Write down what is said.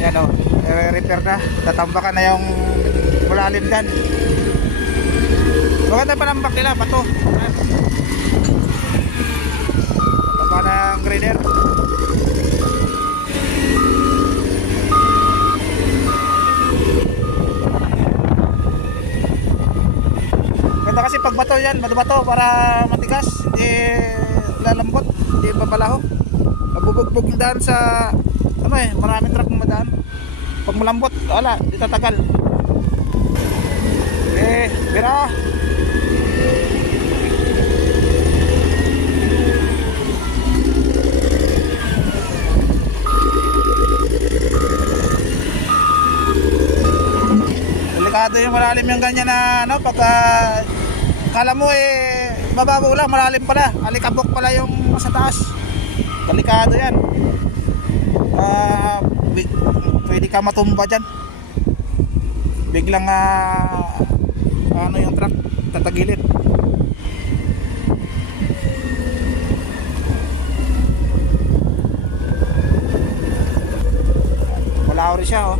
Yan o, repair na. Tatambakan na yung malalim dyan. Maganda pa ng bak nila, bato. Tamba na ang grader. Ganda kasi pag bato yan, bato para matigas, hindi lalambot, hindi babalaho. Mabubugbog yung daan sa ano maraming truck madaan. Pag malambot, wala, di tatagal. Bira. Delikado yung malalim yung ganyan na ano, pagka kala mo babago lang, malalim pala, alikabok pala yung sa taas. Delikado yan. Pwede ka matumba dyan. Biglang ano yung truck tatagilid. Wala rin siya oh.